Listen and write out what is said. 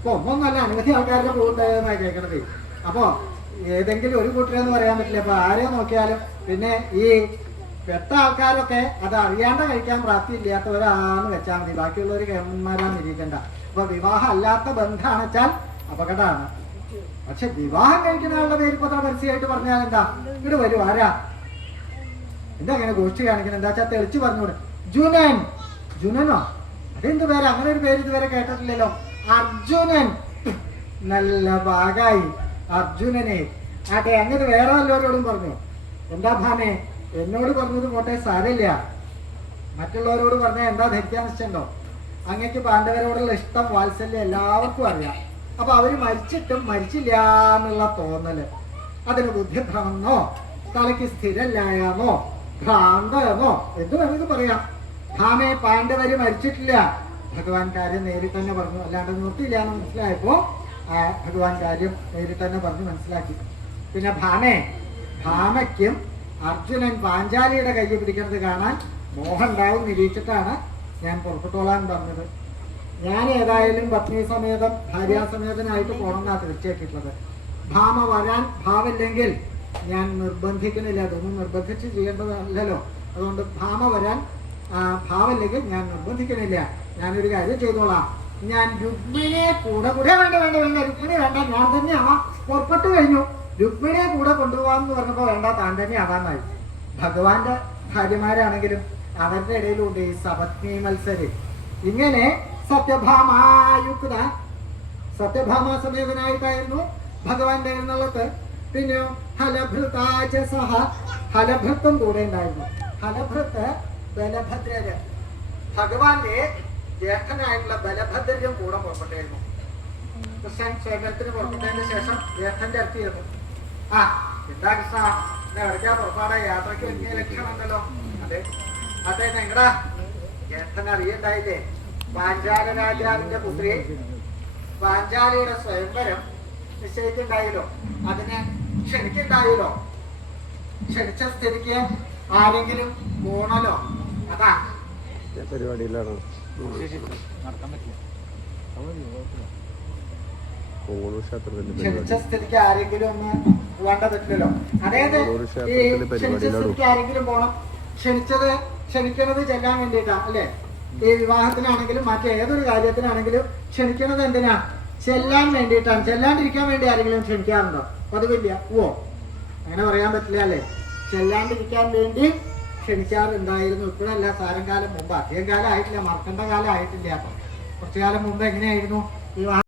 ഇപ്പൊ ഒന്നൊന്നല്ല അനവധി ആൾക്കാരുടെ പോകുന്നതായി കേൾക്കണത്. അപ്പോ ഏതെങ്കിലും ഒരു കൂട്ടരെന്ന് പറയാൻ പറ്റില്ല. അപ്പൊ ആരെ നോക്കിയാലും പിന്നെ ഈ പെട്ട ആൾക്കാരൊക്കെ അത് അറിയാണ്ട് കഴിക്കാൻ പ്രാപ്തി ഇല്ലാത്തവരാന്ന് വെച്ചാൽ മതി. ബാക്കിയുള്ളവർ കേമന്മാരാന്ന് ഇരിക്കണ്ട. അപ്പൊ വിവാഹം അല്ലാത്ത ബന്ധമാണ് വെച്ചാൽ അപകടമാണ്. പക്ഷെ വിവാഹം കഴിക്കുന്ന ആളുടെ പേര് ഇപ്പൊ പരസ്യമായിട്ട് പറഞ്ഞാൽ എന്താ? ഇങ്ങോട്ട് വരും ആരാ? എന്താ അങ്ങനെ ഗോഷ്ഠി കാണിക്കുന്നത്? എന്താ വെച്ചാൽ തെളിച്ച് പറഞ്ഞൂടെ? ജുനൻ. ജുനനോ? അതെന്ത് പേര്? അങ്ങനെ ഒരു പേര് ഇതുവരെ കേട്ടിട്ടില്ലല്ലോ. അർജുനൻ. നല്ല ഭാഗായി അർജുനനെ. ആട്ടെ, അങ്ങനെ വേറെ വല്ലവരോടും പറഞ്ഞു. എന്താ ഭാമേ? എന്നോട് പറഞ്ഞത് പോട്ടെ, സാരമില്ല. മറ്റുള്ളവരോട് പറഞ്ഞാൽ എന്താ ധരിക്കാൻ വെച്ചിട്ടുണ്ടോ? അങ്ങക്ക് പാണ്ഡവരോടുള്ള ഇഷ്ടം, വാത്സല്യം എല്ലാവർക്കും അറിയാം. അപ്പൊ അവര് മരിച്ചിട്ടും മരിച്ചില്ല എന്നുള്ള തോന്നല്, അതിന് ബുദ്ധിഭ്രമെന്നോ തലയ്ക്ക് സ്ഥിരല്ലായമോ ഭ്രാന്തമോ എന്ത് വേണമെങ്കിൽ പറയാം. ഭാമേ, പാണ്ഡവര് മരിച്ചിട്ടില്ല. ഭഗവാൻ കാര്യം നേരിട്ട് തന്നെ പറഞ്ഞു. അല്ലാണ്ട് നിർത്തിയില്ല എന്ന് മനസ്സിലായപ്പോ ഭഗവാൻ കാര്യം നേരിട്ട് തന്നെ പറഞ്ഞു മനസ്സിലാക്കി. പിന്നെ ഭാമയ്ക്കും അർജുനൻ പാഞ്ചാലിയുടെ കൈ പിടിക്കുന്നത് കാണാൻ മോഹം ഉണ്ടാവും നിരീക്ഷിച്ചിട്ടാണ് ഞാൻ പുറപ്പെട്ടോളാൻ പറഞ്ഞത്. ഞാൻ ഏതായാലും പത്നി സമേതം ഭാര്യാസമേതനായിട്ട് പോകണമെന്നാണ് തീർച്ചയാക്കിയിട്ടുള്ളത്. ഭാമ വരാൻ ഭാവില്ലെങ്കിൽ ഞാൻ നിർബന്ധിക്കുന്നില്ല. അതൊന്നും നിർബന്ധിച്ച് ചെയ്യേണ്ടതല്ലല്ലോ. അതുകൊണ്ട് ഭാമ വരാൻ ഭാവില്ലെങ്കിൽ ഞാൻ നിർബന്ധിക്കുന്നില്ല. ഞാനൊരു കാര്യം ചെയ്തോളാം. ഞാൻ രുക്മിണിയെ കൂടെ വേണ്ട രുക്മിണി വേണ്ട, ഞാൻ തന്നെ ആവാം. പുറപ്പെട്ടു കഴിഞ്ഞു. രുക്മിണിയെ കൂടെ കൊണ്ടുപോകാമെന്ന് പറഞ്ഞപ്പോൾ വേണ്ട, താൻ തന്നെ ആവാന്നായി. ഭഗവാന്റെ ഭാര്യമാരാണെങ്കിലും അവരുടെ ഇടയിലുണ്ട് ഈ സപത്നി മത്സരം. ഇങ്ങനെ സത്യഭാമ സമേതനായിട്ടായിരുന്നു ഭഗവാന്റെ എഴുന്നള്ളത്ത്. പിന്നെയോ ഹലഭൃതാചസഹ, ഹലഭൃത്തും കൂടെ ഉണ്ടായിരുന്നു. ഹലഭൃത്ത് ബലഭദ്രര്, ഭഗവാന്റെ ജ്യേഷ്ഠനായിട്ടുള്ള ബലഭദ്രരും കൂടെ പുറപ്പെട്ടായിരുന്നു. കൃഷ്ണൻ സ്വയംവരത്തിന് പുറപ്പെട്ടതിന് ശേഷം ജ്യേഷ്ഠന്റെ അടുത്തിരുന്നു. എന്താ കൃഷ്ണ, എവിടേക്കാ പുറപ്പാടാ? യാത്രയ്ക്ക് വലിയ ലക്ഷ്യമുണ്ടല്ലോ. അതെ നിങ്ങടാ ജ്യേഷ്ഠൻ അറിയണ്ടായില്ലേ? പാഞ്ചാല രാജാവിന്റെ പുത്രി പാഞ്ചാലിയുടെ സ്വയംവരം നിശ്ചയിക്കുണ്ടായല്ലോ. അതിനെ ക്ഷണിക്കുണ്ടായല്ലോ. ക്ഷണിച്ച സ്ഥിതിക്ക് ആരെങ്കിലും പോണല്ലോ. അതാ പരിപാടിയിലാണ് ക്ഷണിച്ച സ്ഥിതിക്ക് ആരെങ്കിലും ഒന്ന് വേണ്ട പറ്റില്ലല്ലോ. അതായത് ഈ ക്ഷണിച്ച സ്ഥിതിക്ക് ആരെങ്കിലും പോണം. ക്ഷണിക്കണത് ചെല്ലാൻ വേണ്ടിയിട്ടാ അല്ലേ? ഈ വിവാഹത്തിനാണെങ്കിലും മറ്റേതൊരു കാര്യത്തിനാണെങ്കിലും ക്ഷണിക്കണത് എന്തിനാ? ചെല്ലാൻ വേണ്ടിയിട്ടാണ്. ചെല്ലാണ്ടിരിക്കാൻ വേണ്ടി ആരെങ്കിലും ക്ഷണിക്കാറുണ്ടോ? പതിവില്ല. അങ്ങനെ പറയാൻ പറ്റില്ല അല്ലേ? ചെല്ലാണ്ടിരിക്കാൻ വേണ്ടി ക്ഷണിക്കാറുണ്ടായിരുന്നു. ഇപ്പോഴല്ല, സാരം കാലം മുമ്പ്. അധികം കാലം ആയിട്ടില്ല, മറക്കേണ്ട കാലം ആയിട്ടില്ല. കുറച്ചു കാലം മുമ്പ് എങ്ങനെയായിരുന്നു വിവാഹം?